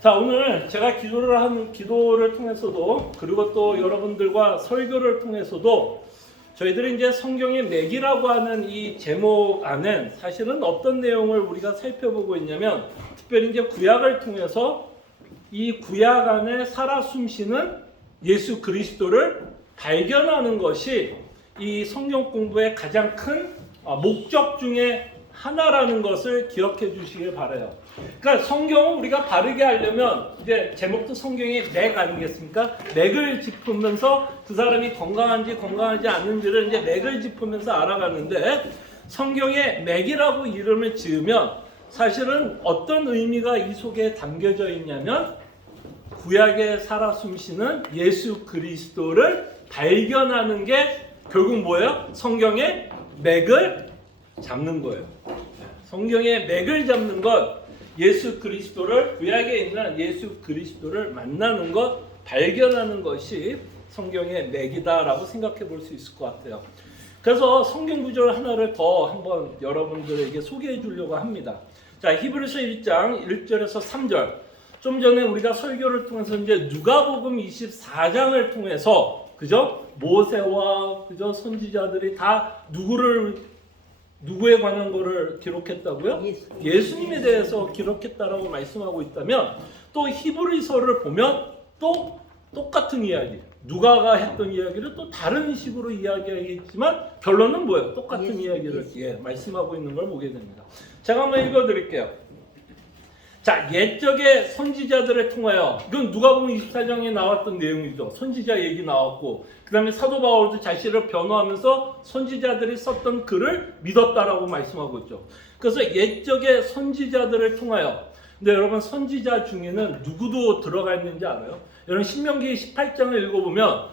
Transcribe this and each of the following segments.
자, 오늘 제가 기도를 통해서도, 그리고 또 여러분들과 설교를 통해서도 저희들이 이제 성경의 맥이라고 하는 이 제목 안엔 사실은 어떤 내용을 우리가 살펴보고 있냐면, 특별히 이제 구약을 통해서 이 구약 안에 살아 숨쉬는 예수 그리스도를 발견하는 것이 이 성경 공부의 가장 큰 목적 중에 하나라는 것을 기억해 주시길 바라요. 그러니까 성경을 우리가 바르게 하려면 이제 제목도 성경의 맥 아니겠습니까? 맥을 짚으면서 그 사람이 건강한지 건강하지 않은지를 이제 맥을 짚으면서 알아가는데, 성경의 맥이라고 이름을 지으면 사실은 어떤 의미가 이 속에 담겨져 있냐면, 구약에 살아 숨쉬는 예수 그리스도를 발견하는 게 결국 뭐예요? 성경의 맥을 잡는 거예요. 성경의 맥을 잡는 것, 예수 그리스도를, 구약에 있는 예수 그리스도를 만나는 것, 발견하는 것이 성경의 맥이다라고 생각해 볼 수 있을 것 같아요. 그래서 성경 구절 하나를 더 한번 여러분들에게 소개해 주려고 합니다. 자, 히브리서 1장 1절에서 3절. 좀 전에 우리가 설교를 통해서 이제 누가복음 24장을 통해서, 그죠? 모세와 그죠? 선지자들이 다 누구에 관한 거를 기록했다고요? 예수님에 대해서 기록했다라고 말씀하고 있다면, 또 히브리서를 보면 또 똑같은 이야기, 누가가 했던 이야기를 또 다른 식으로 이야기하겠지만 결론은 뭐예요? 똑같은 이야기를 말씀하고 있는 걸 보게 됩니다. 제가 한번 읽어드릴게요. 자, 옛적의 선지자들을 통하여, 이건 누가복음 24장에 나왔던 내용이죠. 선지자 얘기 나왔고, 그 다음에 사도 바울도 자신을 변호하면서 선지자들이 썼던 글을 믿었다라고 말씀하고 있죠. 그래서 옛적의 선지자들을 통하여, 근데 여러분 선지자 중에는 누구도 들어가 있는지 알아요? 여러분 신명기 18장을 읽어보면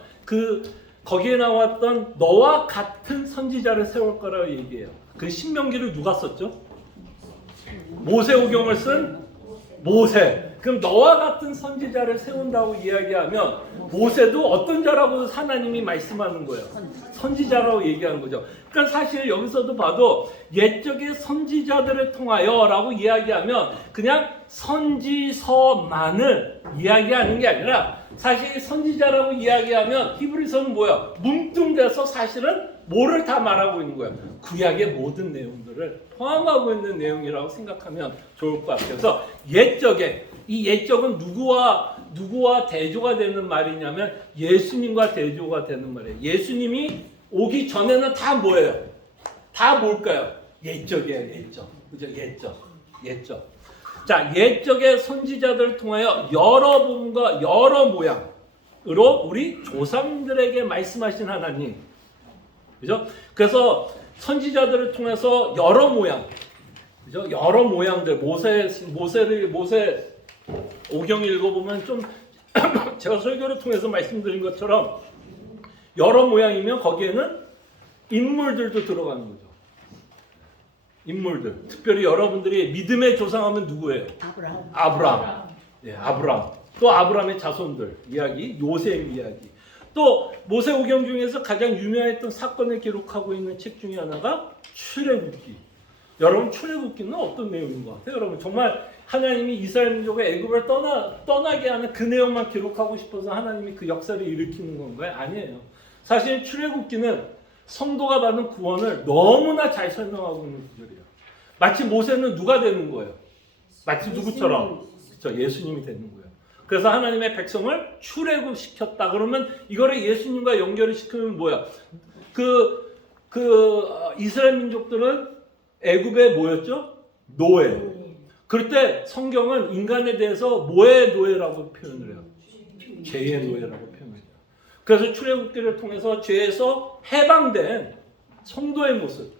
거기에 나왔던 너와 같은 선지자를 세울 거라고 얘기해요. 그 신명기를 누가 썼죠? 모세오경을 쓴 모세. 그럼 너와 같은 선지자를 세운다고 이야기하면 모세도 어떤 자라고 하나님이 말씀하는 거예요? 선지자라고 얘기하는 거죠. 그러니까 사실 여기서도 봐도 옛적의 선지자들을 통하여 라고 이야기하면 그냥 선지서만을 이야기하는 게 아니라, 사실 선지자라고 이야기하면 히브리서는 뭐야? 뭉뚱돼서 사실은 뭐를 다 말하고 있는 거예요? 구약의 모든 내용들을 포함하고 있는 내용이라고 생각하면 좋을 것 같아요. 그래서 옛적에, 이 옛적은 누구와 대조가 되는 말이냐면 예수님과 대조가 되는 말이에요. 예수님이 오기 전에는 다 뭐예요? 다 뭘까요? 옛적이에요, 옛적. 그죠? 옛적. 자, 옛적의 선지자들을 통하여 여러 부분과 여러 모양으로 우리 조상들에게 말씀하신 하나님. 그죠? 그래서 선지자들을 통해서 여러 모양, 그죠? 여러 모양들, 모세 오경 읽어보면 좀 제가 설교를 통해서 말씀드린 것처럼 여러 모양이면 거기에는 인물들도 들어가는 거죠. 인물들. 특별히 여러분들이 믿음의 조상하면 누구예요? 아브라함. 예, 아브라함. 또 아브라함의 자손들 이야기, 요셉 이야기. 또 모세오경 중에서 가장 유명했던 사건을 기록하고 있는 책 중에 하나가 출애굽기. 여러분, 출애굽기는 어떤 내용인 것 같아요? 여러분, 정말 하나님이 이스라엘 민족의 애굽을 떠나게 하는 그 내용만 기록하고 싶어서 하나님이 그 역사를 일으키는 건가요? 아니에요. 사실 출애굽기는 성도가 받는 구원을 너무나 잘 설명하고 있는 구절이에요. 마치 모세는 누가 되는 거예요? 마치 누구처럼? 그렇죠, 예수님이 되는 거예요. 그래서 하나님의 백성을 출애굽시켰다. 그러면 이거를 예수님과 연결을 시키면 뭐야? 이스라엘 민족들은 애굽에 뭐였죠? 노예. 그럴 때 성경은 인간에 대해서 뭐의 노예라고 표현을 해요? 죄의 노예라고 표현을 해요. 그래서 출애굽기를 통해서 죄에서 해방된 성도의 모습,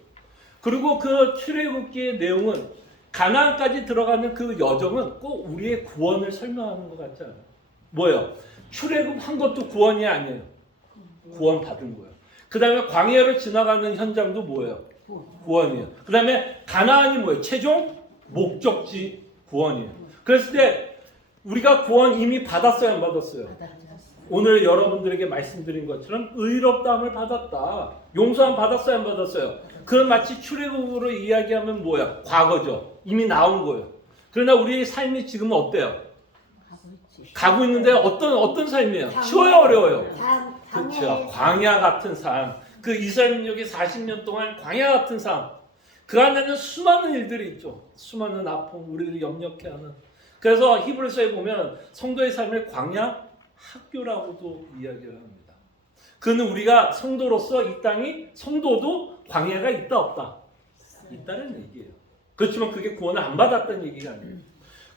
그리고 그 출애굽기의 내용은 가나안까지 들어가는 그 여정은 꼭 우리의 구원을 설명하는 것 같지 않아요? 뭐예요? 출애굽한 것도 구원이 아니에요. 구원 받은 거예요. 그 다음에 광야를 지나가는 현장도 뭐예요? 구원이에요. 그 다음에 가나안이 뭐예요? 최종 목적지 구원이에요. 그랬을 때 우리가 구원 이미 받았어요, 안 받았어요? 오늘 여러분들에게 말씀드린 것처럼 의롭다함을 받았다. 용서함 받았어요, 안 받았어요? 그건 마치 출애굽으로 이야기하면 뭐야? 과거죠. 이미 나온 거예요. 그러나 우리의 삶이 지금은 어때요? 가고 있는데 어떤 삶이에요? 쉬워요, 어려워요? 그렇죠. 광야 광야 같은 삶. 그 이스라엘 민족이 40년 동안 광야 같은 삶. 그 안에는 수많은 일들이 있죠. 수많은 아픔, 우리를 염려케 하는. 그래서 히브리서에 보면 성도의 삶을 광야 학교라고도 이야기를 합니다. 그는 우리가 성도로서 이 땅이 성도도 광야가 있다 없다? 있다는 얘기예요. 그렇지만 그게 구원을 안 받았다는 얘기가 아니에요.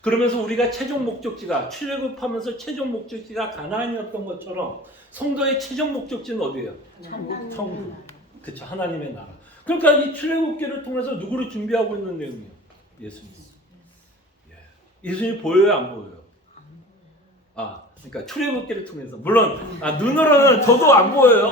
그러면서 우리가 최종 목적지가 출애굽하면서 최종 목적지가 가나안이었던 것처럼 성도의 최종 목적지는 어디예요? 천국. 그렇죠. 하나님의 나라. 그러니까 이 출애굽기를 통해서 누구를 준비하고 있는 내용이에요? 예수님. 예수님 보여요, 안 보여요? 그러니까 출애굽기를 통해서 물론 눈으로는 저도 안 보여요.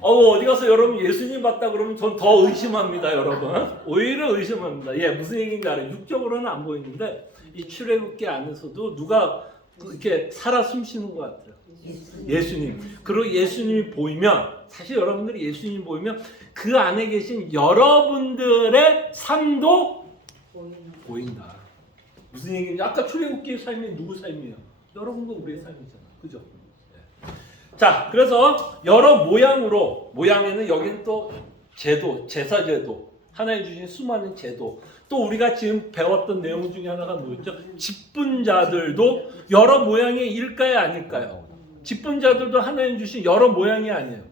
어디 가서 여러분 예수님 봤다 그러면 전 더 의심합니다, 여러분. 오히려 의심합니다. 무슨 얘기인지 알아요. 육적으로는 안 보이는데 이 출애굽기 안에서도 누가 이렇게 살아 숨쉬는 것 같아요. 예수님. 그리고 예수님이 보이면 사실 여러분들이 예수님이 보이면 그 안에 계신 여러분들의 삶도 보인다. 무슨 얘기인지 아까 출애굽기의 삶이 누구 삶이에요? 여러분과 우리의 삶이잖아. 그죠? 자, 그래서 여러 모양에는 여기는 또 제도, 제사 제도, 하나님 주신 수많은 제도, 또 우리가 지금 배웠던 내용 중에 하나가 뭐였죠? 직분자들도 여러 모양의 일까요, 아닐까요? 직분자들도 하나님 주신 여러 모양이 아니에요.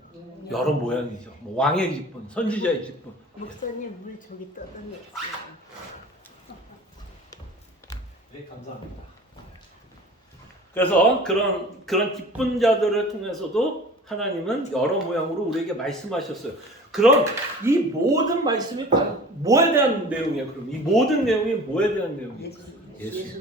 여러 모양이죠. 뭐 왕의 직분, 선지자의 직분. 목사님 물 저기 떠다녔어요. 네, 감사합니다. 그래서 그런 기쁜 자들을 통해서도 하나님은 여러 모양으로 우리에게 말씀하셨어요. 그럼 이 모든 말씀이 뭐에 대한 내용이에요? 그럼 이 모든 내용이 뭐에 대한 내용이에요? 예수.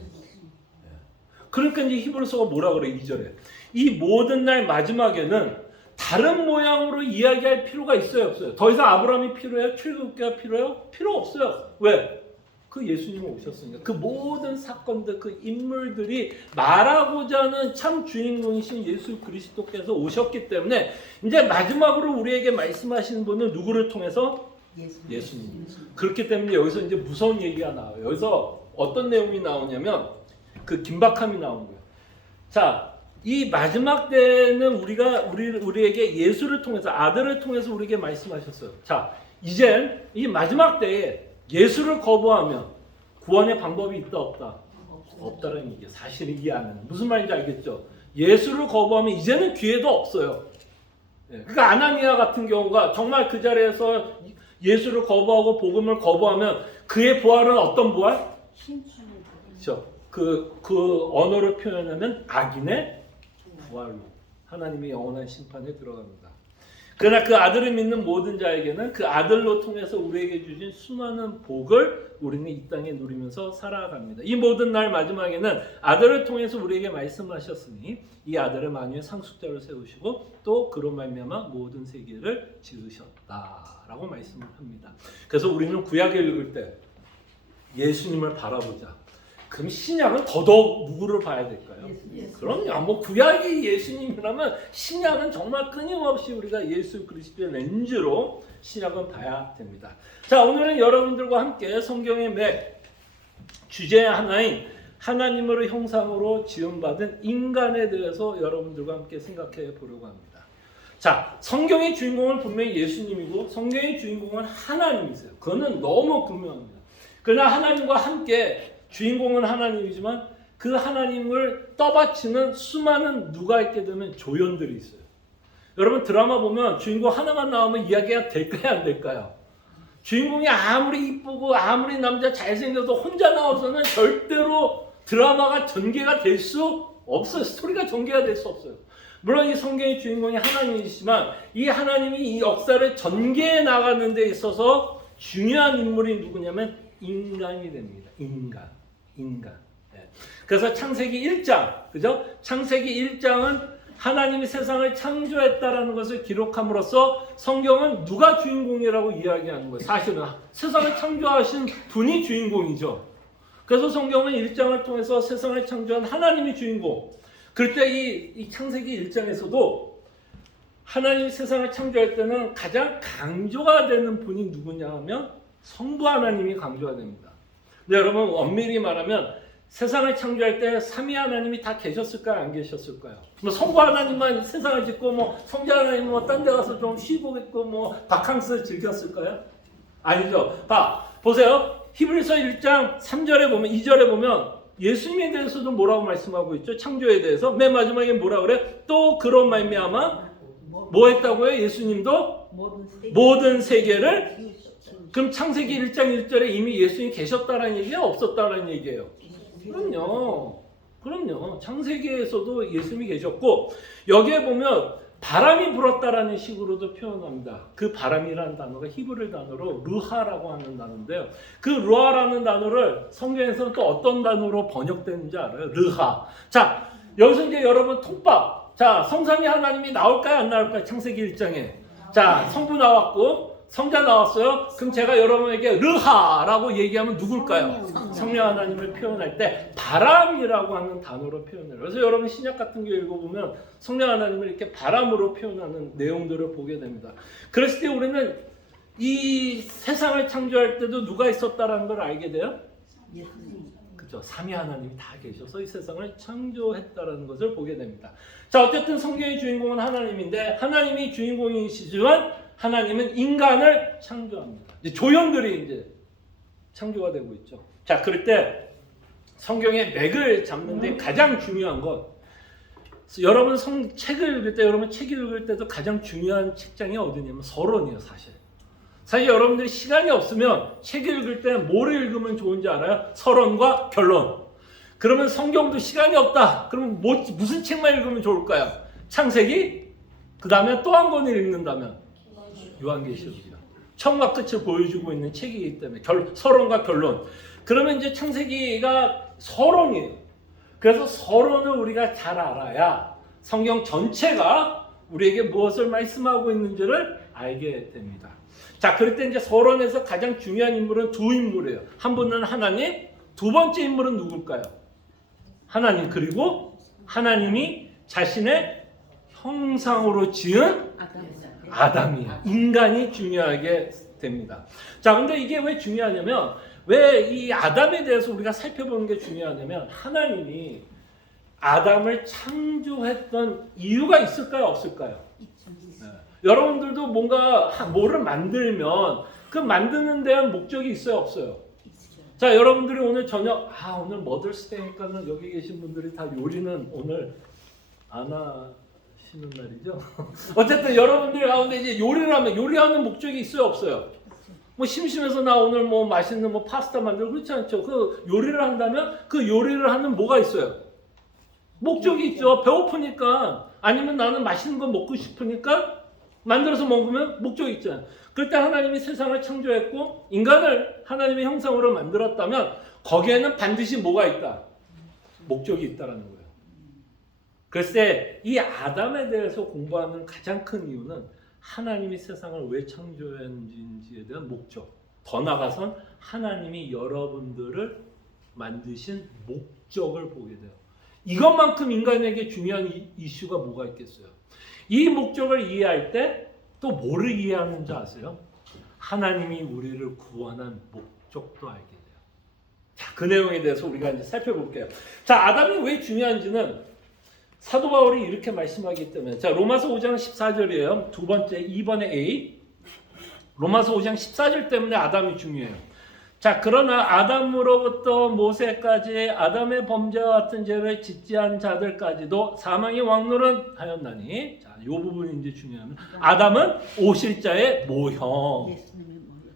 그러니까 이제 히브리서가 뭐라 그래? 2절에 이 모든 날 마지막에는 다른 모양으로 이야기할 필요가 있어요, 없어요? 더 이상 아브라함이 필요해요? 출애굽기가 필요해요? 필요 없어요. 왜? 그 예수님이 오셨으니까. 그 모든 사건들, 그 인물들이 말하고자 하는 참 주인공이신 예수 그리스도께서 오셨기 때문에 이제 마지막으로 우리에게 말씀하시는 분은 누구를 통해서? 예수님. 그렇기 때문에 여기서 이제 무서운 얘기가 나와요. 여기서 어떤 내용이 나오냐면 그 긴박함이 나온 거예요. 자, 이 마지막 때는 우리에게 예수를 통해서, 아들을 통해서 우리에게 말씀하셨어요. 자, 이젠 이 마지막 때에 예수를 거부하면 구원의 방법이 있다 없다? 없다는 얘기예요. 사실 이게 아니에요. 무슨 말인지 알겠죠? 예수를 거부하면 이제는 기회도 없어요. 그러니까 아나니아 같은 경우가 정말 그 자리에서 예수를 거부하고 복음을 거부하면 그의 부활은 어떤 부활? 그렇죠. 그 언어를 표현하면 악인의 부활로 하나님의 영원한 심판에 들어갑니다. 그러나 그 아들을 믿는 모든 자에게는 그 아들로 통해서 우리에게 주신 수많은 복을 우리는 이 땅에 누리면서 살아갑니다. 이 모든 날 마지막에는 아들을 통해서 우리에게 말씀하셨으니 이 아들을 만유의 상속자로 세우시고 또 그로 말미암아 모든 세계를 지으셨다라고 말씀을 합니다. 그래서 우리는 구약을 읽을 때 예수님을 바라보자. 그럼 신약은 더더욱 누구를 봐야 될까요? 그럼요. 뭐 구약이 예수님이라면 신약은 정말 끊임없이 우리가 예수 그리스도의 렌즈로 신약은 봐야 됩니다. 자, 오늘은 여러분들과 함께 성경의 맥 주제 하나인 하나님으로 형상으로 지음받은 인간에 대해서 여러분들과 함께 생각해 보려고 합니다. 자, 성경의 주인공은 분명히 예수님이고 성경의 주인공은 하나님이세요. 그거는 너무 분명합니다. 그러나 하나님과 함께 주인공은 하나님이지만 그 하나님을 떠받치는 수많은 누가 있게 되면 조연들이 있어요. 여러분 드라마 보면 주인공 하나만 나오면 이야기가 될까요, 안 될까요? 주인공이 아무리 이쁘고 아무리 남자 잘생겨도 혼자 나와서는 절대로 드라마가 전개가 될 수 없어요. 스토리가 전개가 될 수 없어요. 물론 이 성경의 주인공이 하나님이시지만 이 하나님이 이 역사를 전개해 나가는 데 있어서 중요한 인물이 누구냐면 인간이 됩니다. 인간. 네. 그래서 창세기 1장, 그죠? 창세기 1장은 하나님이 세상을 창조했다라는 것을 기록함으로써 성경은 누가 주인공이라고 이야기하는 거예요. 사실은 세상을 창조하신 분이 주인공이죠. 그래서 성경은 1장을 통해서 세상을 창조한 하나님이 주인공. 그럴 때 이 창세기 1장에서도 하나님이 세상을 창조할 때는 가장 강조가 되는 분이 누구냐 하면 성부 하나님이 강조가 됩니다. 근데 여러분 엄밀히 말하면 세상을 창조할 때 삼위 하나님이 다 계셨을까요? 안 계셨을까요? 뭐 성부 하나님만 세상을 짓고 뭐 성자 하나님은 뭐 딴 데 가서 좀 쉬고 있고 뭐 바캉스 즐겼을까요? 아니죠. 보세요. 히브리서 1장 3절에 보면 2절에 보면 예수님에 대해서도 뭐라고 말씀하고 있죠? 창조에 대해서. 맨 마지막에 뭐라 그래? 또 그런 말미암아 뭐 했다고요? 예수님도 모든 세계를. 그럼 창세기 1장 1절에 이미 예수님이 계셨다라는 얘기야? 없었다라는 얘기예요? 그럼요. 창세기에서도 예수님이 계셨고 여기에 보면 바람이 불었다라는 식으로도 표현합니다. 그 바람이라는 단어가 히브리 단어로 르하라고 하는 단어인데요. 그 르하라는 단어를 성경에서는 또 어떤 단어로 번역되는지 알아요? 르하. 자, 여기서 이제 여러분 톱밥. 자, 성삼위 하나님이 나올까요? 안 나올까요? 창세기 1장에. 자, 성부 나왔고 성자 나왔어요. 그럼 제가 여러분에게 르하라고 얘기하면 누굴까요? 성령 하나님을 표현할 때 바람이라고 하는 단어로 표현해요. 그래서 여러분 신약 같은 거 읽어보면 성령 하나님을 이렇게 바람으로 표현하는 내용들을 보게 됩니다. 그랬을 때 우리는 이 세상을 창조할 때도 누가 있었다라는 걸 알게 돼요? 그죠? 삼위 하나님이 다 계셔서 이 세상을 창조했다라는 것을 보게 됩니다. 자, 어쨌든 성경의 주인공은 하나님인데 하나님이 주인공이시지만 하나님은 인간을 창조합니다. 이제 조연들이 이제 창조가 되고 있죠. 자, 그럴 때 성경의 맥을 잡는데 가장 중요한 것, 여러분 책을 읽을 때, 여러분 책 읽을 때도 가장 중요한 책장이 어디냐면 서론이에요, 사실. 사실 여러분들이 시간이 없으면 책 읽을 때 뭐를 읽으면 좋은지 알아요? 서론과 결론. 그러면 성경도 시간이 없다. 그러면 무슨 책만 읽으면 좋을까요? 창세기? 그 다음에 또 한 권을 읽는다면 요한계시록이요. 처음과 끝을 보여주고 있는 책이기 때문에 서론과 결론. 그러면 이제 창세기가 서론이에요. 그래서 서론을 우리가 잘 알아야 성경 전체가 우리에게 무엇을 말씀하고 있는지를 알게 됩니다. 자, 그럴 때 이제 서론에서 가장 중요한 인물은 두 인물이에요. 한 분은 하나님, 두 번째 인물은 누굴까요? 하나님, 그리고 하나님이 자신의 형상으로 지은 아담이야. 인간이 중요하게 됩니다. 자, 근데 이게 왜 중요하냐면, 왜 이 아담에 대해서 우리가 살펴보는 게 중요하냐면, 하나님이 아담을 창조했던 이유가 있을까요? 없을까요? 네. 여러분들도 뭐를 만들면 그 만드는 데한 목적이 있어요? 없어요? 자, 여러분들이 오늘 저녁, 오늘 머더스데이니까는 여기 계신 분들이 다 요리는 오늘 안 하시는 날이죠? 어쨌든 여러분들 가운데 이제 요리하는 목적이 있어요? 없어요? 뭐 심심해서 나 오늘 뭐 맛있는 뭐 파스타 만들고 그렇지 않죠? 그 요리를 한다면 그 요리를 하는 뭐가 있어요? 목적이 있죠. 배고프니까, 아니면 나는 맛있는 거 먹고 싶으니까 만들어서 먹으면 목적이 있잖아요. 그럴 때 하나님이 세상을 창조했고 인간을 하나님의 형상으로 만들었다면 거기에는 반드시 뭐가 있다? 목적이 있다라는 거예요. 글쎄, 이 아담에 대해서 공부하는 가장 큰 이유는 하나님이 세상을 왜 창조했는지에 대한 목적, 더 나아가선 하나님이 여러분들을 만드신 목적을 보게 돼요. 이것만큼 인간에게 중요한 이슈가 뭐가 있겠어요? 이 목적을 이해할 때 또 뭐를 이해하는지 아세요? 하나님이 우리를 구원한 목적도 알게 돼요. 자, 그 내용에 대해서 우리가 이제 살펴볼게요. 자, 아담이 왜 중요한지는 사도 바울이 이렇게 말씀하기 때문에, 자, 로마서 5장 14절이에요. 두 번째, 2번의 A. 로마서 5장 14절 때문에 아담이 중요해요. 자, 그러나 아담으로부터 모세까지 아담의 범죄와 같은 죄를 짓지 않은 자들까지도 사망의 왕노릇하였나니, 자, 이 부분이 이제 중요합니다. 아담은 오실자의 모형.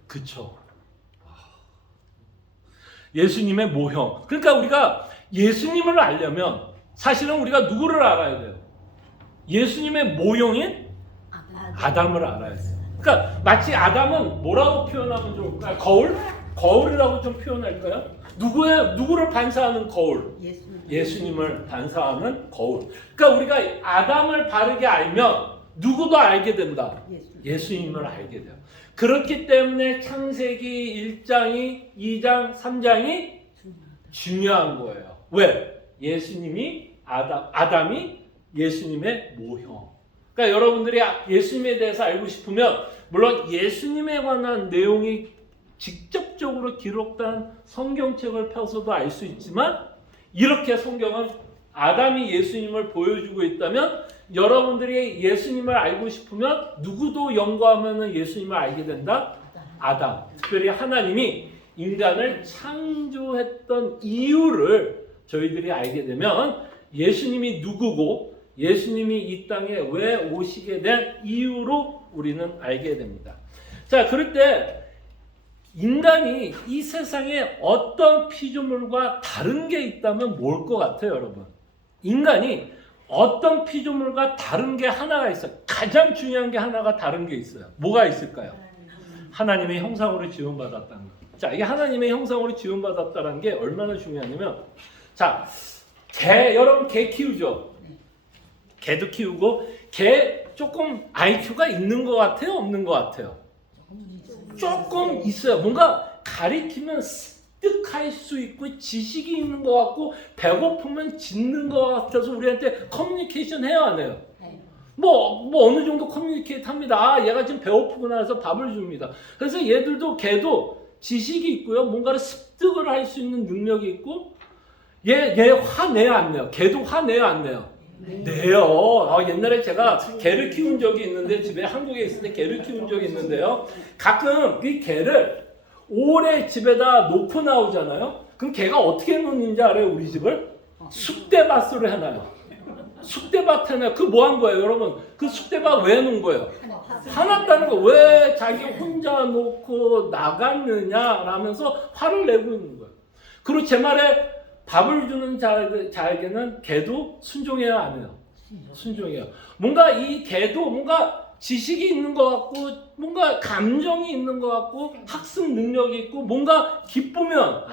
그쵸? 예수님의 모형. 그러니까 우리가 예수님을 알려면 사실은 우리가 누구를 알아야 돼요? 예수님의 모형인 아담을 알아야 돼요. 그러니까 마치 아담은 뭐라고 표현하면 좋을까요? 거울이라고 좀 표현할까요? 누구를 반사하는 거울? 예수님을 반사하는 거울. 그러니까 우리가 아담을 바르게 알면 누구도 알게 된다. 예수님을 알게 돼요. 그렇기 때문에 창세기 1장이 2장 3장이 중요한 거예요. 왜? 아담이 예수님의 모형. 그러니까 여러분들이 예수님에 대해서 알고 싶으면 물론 예수님에 관한 내용이 직접적으로 기록된 성경책을 펴서도 알 수 있지만 이렇게 성경은 아담이 예수님을 보여주고 있다면 여러분들이 예수님을 알고 싶으면 누구도 연구하면 예수님을 알게 된다? 아담. 특별히 하나님이 인간을 창조했던 이유를 저희들이 알게 되면 예수님이 누구고 예수님이 이 땅에 왜 오시게 된 이유로 우리는 알게 됩니다. 자, 그럴 때 인간이 이 세상에 어떤 피조물과 다른 게 있다면 뭘 것 같아요, 여러분? 인간이 어떤 피조물과 다른 게 하나가 있어요. 가장 중요한 게 하나가 다른 게 있어요. 뭐가 있을까요? 하나님의 형상으로 지음받았다는 거. 자, 이게 하나님의 형상으로 지음받았다는 게 얼마나 중요하냐면, 자, 여러분 개 키우죠? 개도 키우고, 개 조금 IQ가 있는 것 같아요? 없는 것 같아요? 조금 있어요. 뭔가 가리키면 습득할 수 있고 지식이 있는 것 같고 배고프면 짖는 것 같아서 우리한테 커뮤니케이션 해야 하네요. 뭐 어느 정도 커뮤니케이트 합니다. 아, 얘가 지금 배고프구나 해서 밥을 줍니다. 그래서 얘들도 개도 지식이 있고요. 뭔가를 습득을 할 수 있는 능력이 있고 얘 화내요 안 내요? 개도 화내요 안 내요? 내요. 옛날에 제가 개를 키운 적이 있는데 집에 한국에 있을 때 개를 키운 적이 있는데요. 가끔 이 개를 오래 집에다 놓고 나오잖아요. 그럼 개가 어떻게 놓는지 알아요? 우리 집을? 쑥대밭으로 해놔요. 쑥대밭 해놔요. 그 뭐 한 거예요, 여러분? 그 쑥대밭 왜 놓은 거예요? 화났다는 거. 왜 자기 혼자 놓고 나갔느냐 라면서 화를 내고 있는 거예요. 그리고 제 말에 밥을 주는 자에게는 개도 순종해야 안 해요? 순종해요. 뭔가 이 개도 뭔가 지식이 있는 것 같고 뭔가 감정이 있는 것 같고 학습 능력이 있고 뭔가 기쁘면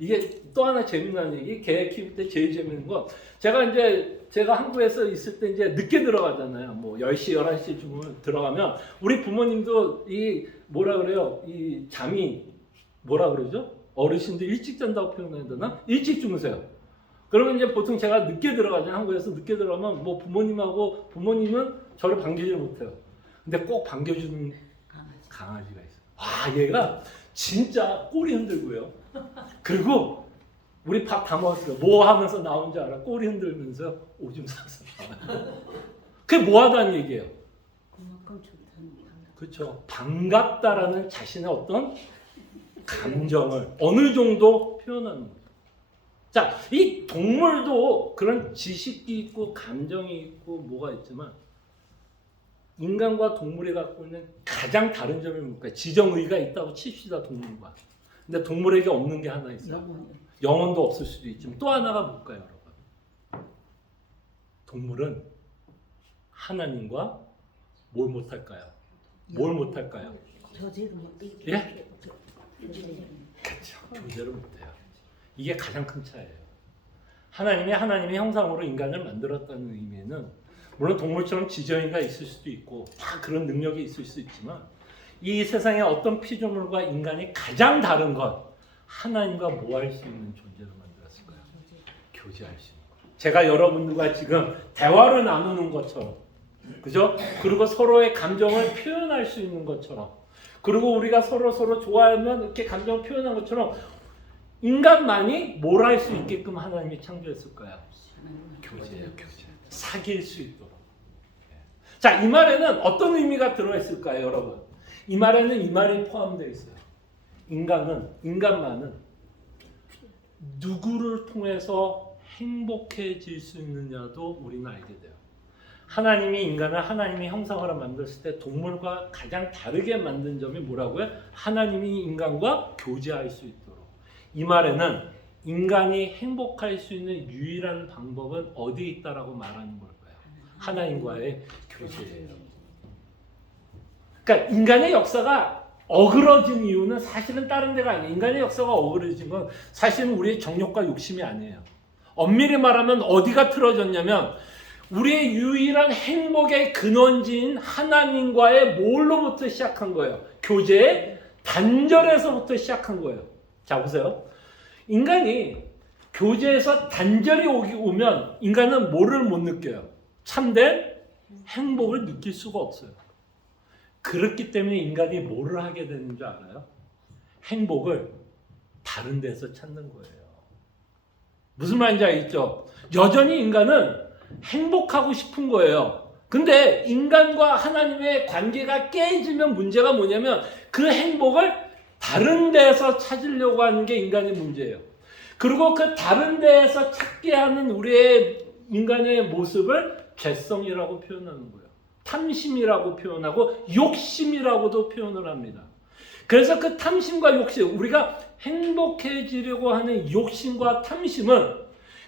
이게 또 하나 재미난 얘기. 개 키울 때 제일 재밌는 건 제가 한국에서 있을 때 이제 늦게 들어가잖아요. 뭐 10시, 11시쯤 들어가면 우리 부모님도 이 뭐라 그래요? 이 잠이 뭐라 그러죠? 어르신들 일찍 잔다고 표현해야 되나? 일찍 주무세요. 그러면 이제 보통 제가 늦게 들어가잖아요. 한국에서 늦게 들어가면 뭐 부모님은 저를 반기지 못해요. 근데 꼭 반겨주는 강아지가 있어요. 얘가 진짜 꼬리 흔들고요. 그리고 우리 밥 다 먹었어요. 뭐 하면서 나온 줄 알아? 꼬리 흔들면서 오줌 싸서 나와요. 그게 뭐 하다는 얘기예요? 그렇죠. 반갑다라는 자신의 어떤 감정을 어느 정도 표현하는 거죠. 자, 이 동물도 그런 지식이 있고 감정이 있고 뭐가 있지만 인간과 동물이 갖고 있는 가장 다른 점이 뭘까요? 지정의가 있다고 칩시다, 동물과. 근데 동물에게 없는 게 하나 있어요. 영혼도 없을 수도 있지만 또 하나가 뭘까요, 여러분? 동물은 하나님과 뭘 못할까요? 뭘 못할까요? 예? 그렇죠. 교제를 못해요. 이게 가장 큰 차이예요. 하나님의 형상으로 인간을 만들었다는 의미에는 물론 동물처럼 지정의가 있을 수도 있고 다 그런 능력이 있을 수 있지만 이 세상의 어떤 피조물과 인간이 가장 다른 건 하나님과 뭐 할 수 있는 존재로 만들었을까요? 교제할 수 있는 것. 제가 여러분들과 지금 대화를 나누는 것처럼, 그죠? 그리고 서로의 감정을 표현할 수 있는 것처럼, 그리고 우리가 서로 좋아하면 이렇게 감정을 표현한 것처럼 인간만이 뭘 할 수 있게끔 하나님이 창조했을까요? 교제예요, 교제. 사귈 수 있도록. 자, 이 말에는 어떤 의미가 들어있을까요, 여러분? 이 말에는 이 말이 포함되어 있어요. 인간만은 누구를 통해서 행복해질 수 있느냐도 우리는 알게 돼요. 하나님이 인간을 하나님의 형상으로 만들었을 때 동물과 가장 다르게 만든 점이 뭐라고요? 하나님이 인간과 교제할 수 있도록. 이 말에는 인간이 행복할 수 있는 유일한 방법은 어디에 있다라고 말하는 걸까요? 하나님과의 교제예요. 그러니까 인간의 역사가 어그러진 이유는 사실은 다른 데가 아니에요. 인간의 역사가 어그러진 건 사실은 우리의 정욕과 욕심이 아니에요. 엄밀히 말하면 어디가 틀어졌냐면 우리의 유일한 행복의 근원지인 하나님과의 뭘로부터 시작한 거예요? 교제의 단절에서부터 시작한 거예요. 자, 보세요. 인간이 교제에서 단절이 오면 인간은 뭐를 못 느껴요? 참된 행복을 느낄 수가 없어요. 그렇기 때문에 인간이 뭐를 하게 되는 줄 알아요? 행복을 다른 데서 찾는 거예요. 무슨 말인지 알겠죠? 여전히 인간은 행복하고 싶은 거예요. 근데 인간과 하나님의 관계가 깨지면 문제가 뭐냐면 그 행복을 다른 데에서 찾으려고 하는 게 인간의 문제예요. 그리고 그 다른 데에서 찾게 하는 우리의 인간의 모습을 죄성이라고 표현하는 거예요. 탐심이라고 표현하고 욕심이라고도 표현을 합니다. 그래서 그 탐심과 욕심, 우리가 행복해지려고 하는 욕심과 탐심은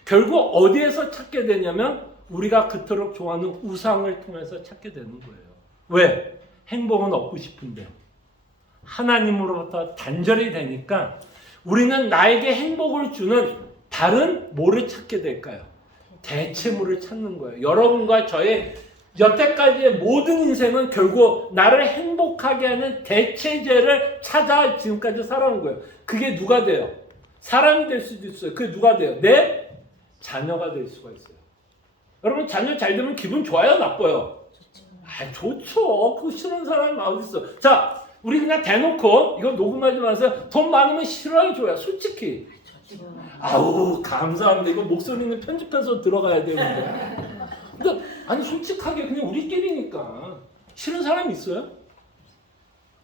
결국 어디에서 찾게 되냐면 우리가 그토록 좋아하는 우상을 통해서 찾게 되는 거예요. 왜? 행복은 얻고 싶은데 하나님으로부터 단절이 되니까 우리는 나에게 행복을 주는 다른 뭐를 찾게 될까요? 대체물을 찾는 거예요. 여러분과 저의 여태까지의 모든 인생은 결국 나를 행복하게 하는 대체제를 찾아 지금까지 살아온 거예요. 그게 누가 돼요? 사람이 될 수도 있어요. 그게 누가 돼요? 내 자녀가 될 수가 있어요. 여러분 자녀 잘 되면 기분 좋아요? 나빠요? 아, 좋죠. 그거 싫은 사람이 어디 있어? 자, 우리 그냥 대놓고 이거 녹음하지 마세요. 돈 많으면 싫어요, 좋아요? 솔직히. 아우 감사합니다. 이거 목소리는 편집해서 들어가야 되는데. 근데 아니 솔직하게 그냥 우리끼리니까 싫은 사람 있어요?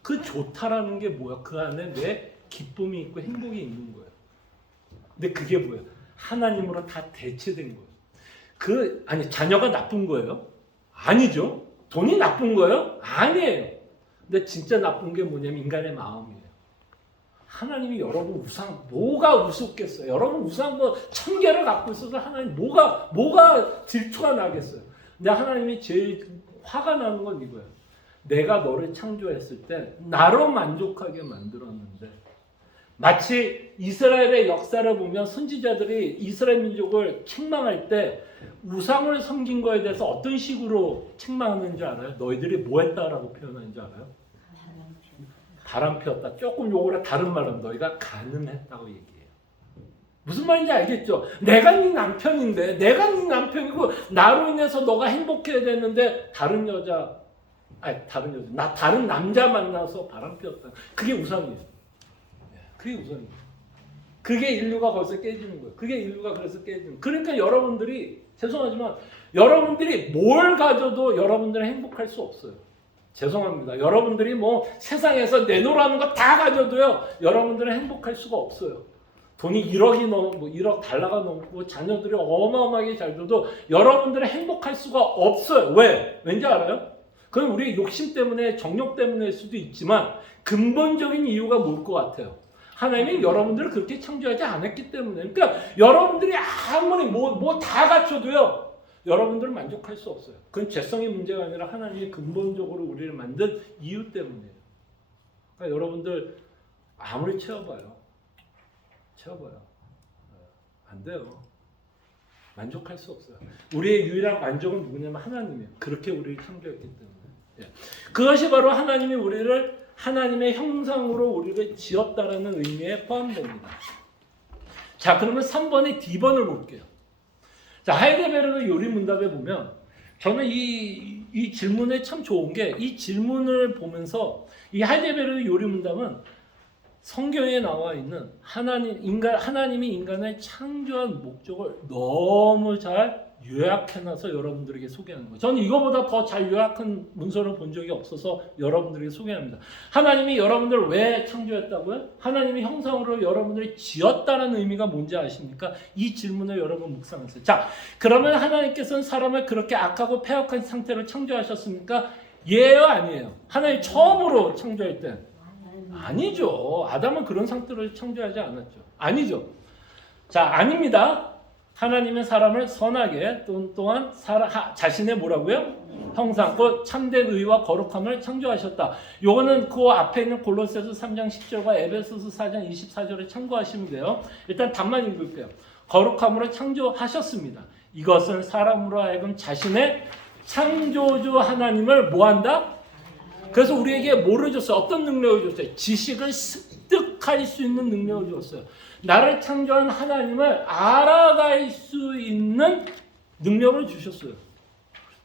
그 좋다라는 게 뭐야? 그 안에 내 기쁨이 있고 행복이 있는 거예요. 근데 그게 뭐예요? 하나님으로 다 대체된 거예요. 아니 자녀가 나쁜 거예요? 아니죠. 돈이 나쁜 거예요? 아니에요. 근데 진짜 나쁜 게 뭐냐면 인간의 마음이에요. 하나님이 여러분 우상 뭐가 우습겠어요? 여러분 우상 뭐 1000개를 갖고 있어도 하나님 뭐가 질투가 나겠어요? 근데 하나님이 제일 화가 나는 건 이거예요. 내가 너를 창조했을 때 나로 만족하게 만들었는데 마치 이스라엘의 역사를 보면 선지자들이 이스라엘 민족을 책망할 때 우상을 섬긴 거에 대해서 어떤 식으로 책망하는지 알아요? 너희들이 뭐 했다라고 표현하는지 알아요? 바람 피웠다. 조금 요거랑 다른 말로 너희가 간음했다고 얘기해요. 무슨 말인지 알겠죠? 내가 네 남편인데 내가 네 남편이고 나로 인해서 너가 행복해야 되는데 다른 남자 만나서 바람 피웠다. 그게 우상이에요. 그게 우상이에요. 그게 인류가 거기서 깨지는 거예요. 그게 인류가 그래서 깨지는 거예요. 그러니까 여러분들이 죄송하지만 여러분들이 뭘 가져도 여러분들은 행복할 수 없어요. 죄송합니다. 여러분들이 뭐 세상에서 내놓으라는 거 다 가져도요. 여러분들은 행복할 수가 없어요. 돈이 1억이 넘고 1억 달러가 넘고 자녀들이 어마어마하게 잘 돼도 여러분들은 행복할 수가 없어요. 왜? 왠지 알아요? 그건 우리 욕심 때문에 정욕 때문일 수도 있지만 근본적인 이유가 뭘 것 같아요? 하나님이 여러분들을 그렇게 창조하지 않았기 때문에. 그러니까 여러분들이 아무리 뭐 다 갖춰도요. 여러분들은 만족할 수 없어요. 그건 죄성의 문제가 아니라 하나님이 근본적으로 우리를 만든 이유 때문이에요. 그러니까 여러분들 아무리 채워봐요. 안 돼요. 만족할 수 없어요. 우리의 유일한 만족은 누구냐면 하나님이에요. 그렇게 우리를 창조했기 때문에. 그것이 바로 하나님이 우리를 하나님의 형상으로 우리를 지었다라는 의미에 포함됩니다. 자, 그러면 3번의 D번을 볼게요. 자, 하이델베르그 요리문답에 보면 저는 이 질문에 참 좋은 게 이 질문을 보면서 이 하이델베르그 요리문답은 성경에 나와 있는 하나님이 인간을 창조한 목적을 너무 잘 요약해놔서 여러분들에게 소개하는 거예요. 저는 이거보다 더 잘 요약한 문서를 본 적이 없어서 여러분들에게 소개합니다. 하나님이 여러분들을 왜 창조했다고요? 하나님의 형상으로 여러분들을 지었다는 의미가 뭔지 아십니까? 이 질문을 여러분 묵상하세요. 자, 그러면 하나님께서는 사람을 그렇게 악하고 패역한 상태로 창조하셨습니까? 예요, 아니에요? 하나님 처음으로 창조할 때 아니죠. 아담은 그런 상태로 창조하지 않았죠. 아니죠. 자, 아닙니다. 하나님은 사람을 선하게 또한 자신의 뭐라고요? 형상, 그 참된 의와 거룩함을 창조하셨다. 요거는 그 앞에 있는 골로새서 3장 10절과 에베소서 4장 24절을 참고하시면 돼요. 일단 답만 읽을게요. 거룩함으로 창조하셨습니다. 이것은 사람으로 하여금 자신의 창조주 하나님을 뭐한다? 그래서 우리에게 뭐를 줬어요? 어떤 능력을 줬어요? 지식을 습득할 수 있는 능력을 줬어요. 나를 창조한 하나님을 알아갈 수 있는 능력을 주셨어요.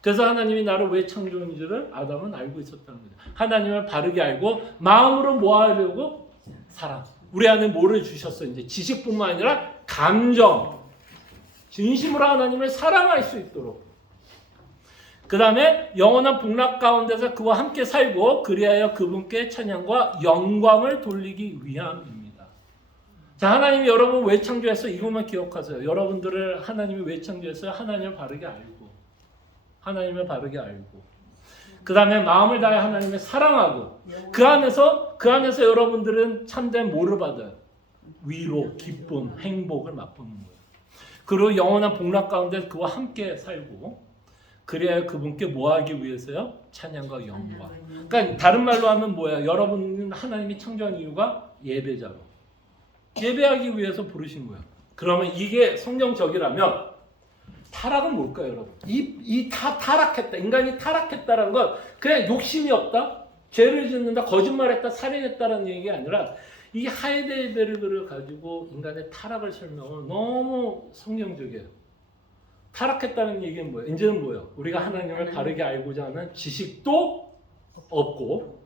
그래서 하나님이 나를 왜 창조했는지를 아담은 알고 있었다는 거죠. 하나님을 바르게 알고 마음으로 뭐 하려고? 사랑. 우리 안에 뭐를 주셨어요? 이제 지식뿐만 아니라 감정. 진심으로 하나님을 사랑할 수 있도록. 그 다음에 영원한 복락 가운데서 그와 함께 살고 그리하여 그분께 찬양과 영광을 돌리기 위함입니다. 자, 하나님이 여러분 왜 창조했어요? 이것만 기억하세요. 여러분들을 하나님이 왜 창조했어요? 하나님을 바르게 알고, 하나님을 바르게 알고, 그 다음에 마음을 다해 하나님을 사랑하고, 그 안에서 여러분들은 참된 뭐를 받아요? 위로, 기쁨, 행복을 맛보는 거예요. 그리고 영원한 복락 가운데 그와 함께 살고, 그래야 그분께 뭐 하기 위해서요? 찬양과 영광. 그러니까 다른 말로 하면 뭐야? 여러분은 하나님이 창조한 이유가 예배자로. 예배하기 위해서 부르신 거야. 그러면 이게 성경적이라면 타락은 뭘까요, 여러분? 다 타락했다. 인간이 타락했다라는 건 그냥 욕심이 없다, 죄를 짓는다, 거짓말했다, 살인했다라는 얘기가 아니라 이 하이데베르그를 가지고 인간의 타락을 설명은 너무 성경적이에요. 타락했다는 얘기는 뭐예요? 이제는 뭐예요? 우리가 하나님을 바르게 알고자 하는 지식도 없고,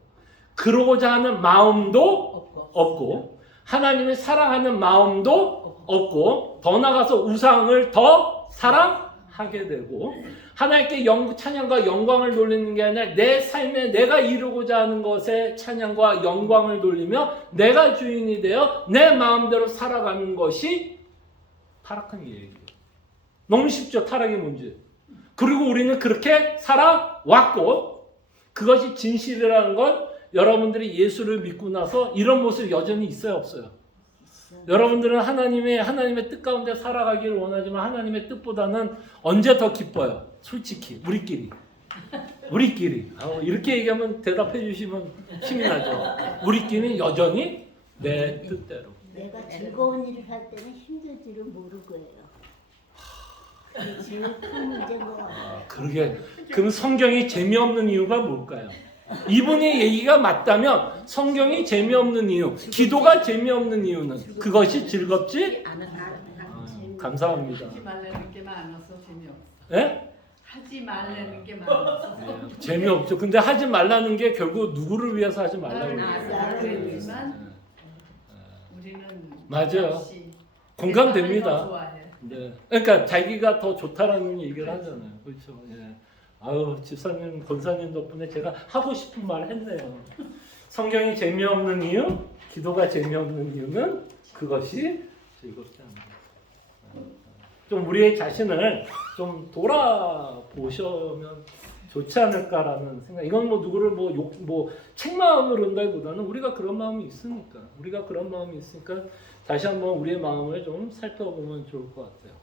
그러고자 하는 마음도 없고, 하나님을 사랑하는 마음도 없고, 더 나아가서 우상을 더 사랑하게 되고, 하나님께 찬양과 영광을 돌리는 게 아니라 내 삶에 내가 이루고자 하는 것에 찬양과 영광을 돌리며 내가 주인이 되어 내 마음대로 살아가는 것이 타락한 얘기예요. 너무 쉽죠, 타락의 문제. 그리고 우리는 그렇게 살아왔고, 그것이 진실이라는 건 여러분들이 예수를 믿고 나서 이런 모습 여전히 있어요, 없어요? 여러분들은 하나님의 뜻 가운데 살아가기를 원하지만 하나님의 뜻보다는 언제 더 기뻐요? 솔직히 우리끼리 이렇게 얘기하면 대답해 주시면 힘이 나죠. 우리끼리 여전히 내 뜻대로. 내가 즐거운 일을 할 때는 힘든 줄을 모를 거예요. 그게 제일 큰 문제인 것 같아요. 그러게. 그럼 성경이 재미없는 이유가 뭘까요? 이분의 얘기가 맞다면 성경이 재미없는 이유, 기도가 재미없는 이유는 그것이 즐겁지? 감사합니다. 하지 말라는 게 많아서 재미없어. 예? 하지 말라는 게 많아서. 재미없죠. 근데 하지 말라는 게 결국 누구를 위해서 하지 말라는 거예요. 그렇지만 우리는 맞아요. 역시 공감됩니다. 세상을 더 좋아해. 네. 그러니까 자기가 더 좋다라는 얘기를 하잖아요. 그렇죠. 예. 아유, 집사님, 권사님 덕분에 제가 하고 싶은 말 했네요. 성경이 재미없는 이유, 기도가 재미없는 이유는 그것이 즐겁지 않아요. 좀 우리의 자신을 좀 돌아보시면 좋지 않을까라는 생각. 이건 뭐 누구를 책망을 한다기보다는 우리가 그런 마음이 있으니까, 다시 한번 우리의 마음을 좀 살펴보면 좋을 것 같아요.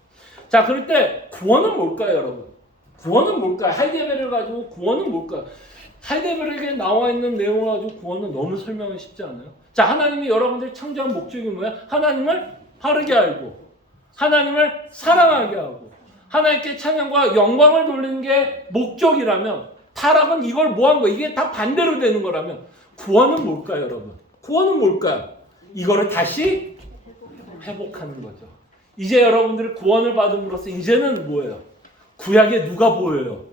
자, 그럴 때 구원은 뭘까요, 여러분? 구원은 뭘까요? 하이데베르를 가지고 구원은 뭘까요? 하이데베르에 나와 있는 내용을 가지고 구원은 너무 설명은 쉽지 않아요. 자, 하나님이 여러분들 창조한 목적이 뭐예요? 하나님을 바르게 알고, 하나님을 사랑하게 하고, 하나님께 찬양과 영광을 돌리는 게 목적이라면, 타락은 이걸 뭐한 거예요? 이게 다 반대로 되는 거라면 구원은 뭘까요, 여러분? 구원은 뭘까요? 이거를 다시 회복하는 거죠. 이제 여러분들이 구원을 받음으로써 이제는 뭐예요? 구약에 누가 보여요?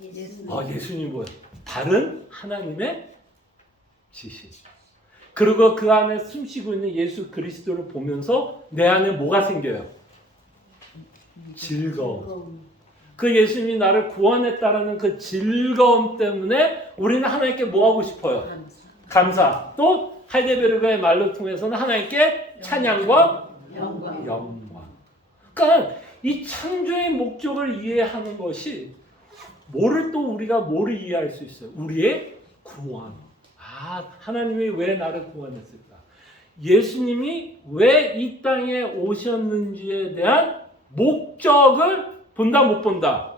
예수님 보여요. 다른 하나님의 지식. 그리고 그 안에 숨쉬고 있는 예수 그리스도를 보면서 내 안에 뭐가 생겨요? 즐거움. 그 예수님이 나를 구원했다라는 그 즐거움 때문에 우리는 하나님께 뭐 하고 싶어요? 감사. 또 하이데베르그의 말로 통해서는 하나님께 찬양과 영광. 그러니까 이 창조의 목적을 이해하는 것이 우리가 뭐를 이해할 수 있어요? 우리의 구원. 하나님이 왜 나를 구원했을까? 예수님이 왜 이 땅에 오셨는지에 대한 목적을 본다, 못 본다?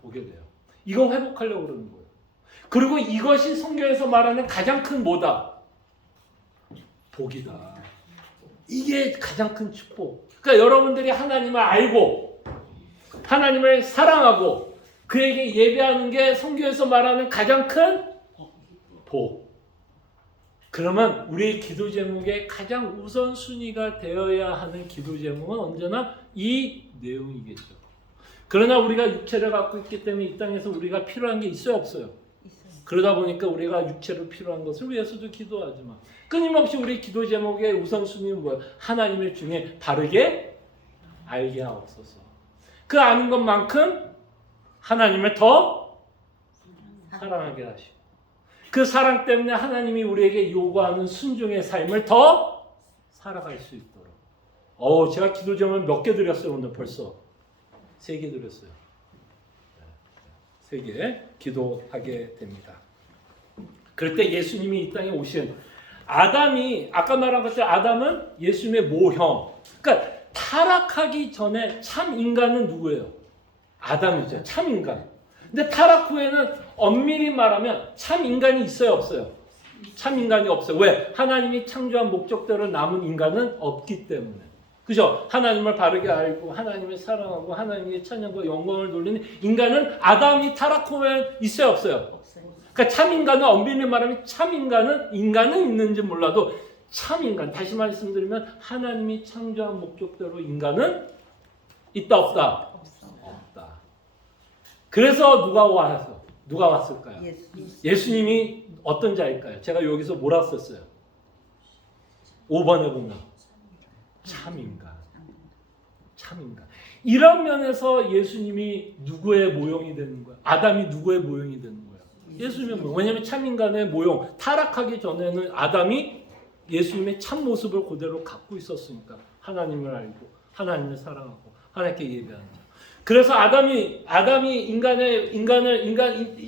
보게 돼요. 이거 회복하려고 그러는 거예요. 그리고 이것이 성경에서 말하는 가장 큰 뭐다? 복이다. 이게 가장 큰 축복. 그러니까 여러분들이 하나님을 알고 하나님을 사랑하고 그에게 예배하는 게 성경에서 말하는 가장 큰 복. 그러면 우리의 기도 제목의 가장 우선순위가 되어야 하는 기도 제목은 언제나 이 내용이겠죠. 그러나 우리가 육체를 갖고 있기 때문에 이 땅에서 우리가 필요한 게 있어요, 없어요? 그러다 보니까 우리가 육체로 필요한 것을 위해서도 기도하지만 끊임없이 우리 기도 제목의 우선순위는 뭐예요? 하나님을 중에 바르게 알게 하옵소서. 그 아는 것만큼 하나님을 더 사랑하게 하시고 그 사랑 때문에 하나님이 우리에게 요구하는 순종의 삶을 더 살아갈 수 있도록. 제가 기도 제목을 몇 개 드렸어요 오늘 벌써 3개 드렸어요. 3개 기도하게 됩니다. 그럴 때 예수님이 이 땅에 오신 아담이 아까 말한 것처럼 아담은 예수님의 모형. 그러니까 타락하기 전에 참 인간은 누구예요? 아담이죠. 참 인간. 근데 타락 후에는 엄밀히 말하면 참 인간이 있어요, 없어요? 참 인간이 없어요. 왜? 하나님이 창조한 목적대로 남은 인간은 없기 때문에. 그죠? 하나님을 바르게 알고 하나님을 사랑하고 하나님의 찬양과 영광을 돌리는 인간은 아담이 타락 후에 있어요, 없어요? 그러니까 참 인간은 엄밀히 말하면 참 인간은 있는지 몰라도 참 인간, 다시 말씀드리면 하나님이 창조한 목적대로 인간은 있다 없다? 없다. 그래서 누가 왔을까요? 예수님이 어떤 자일까요? 제가 여기서 뭐라 썼어요? 5번에 보면 참 인간. 참 인간. 이런 면에서 예수님이 누구의 모형이 되는 거야? 아담이 누구의 모형이 되는 거야? 예수님의 모형. 왜냐하면 참 인간의 모형, 타락하기 전에는 아담이 예수님의 참 모습을 그대로 갖고 있었으니까 하나님을 알고 하나님을 사랑하고 하나님께 예배하는 자. 그래서 아담이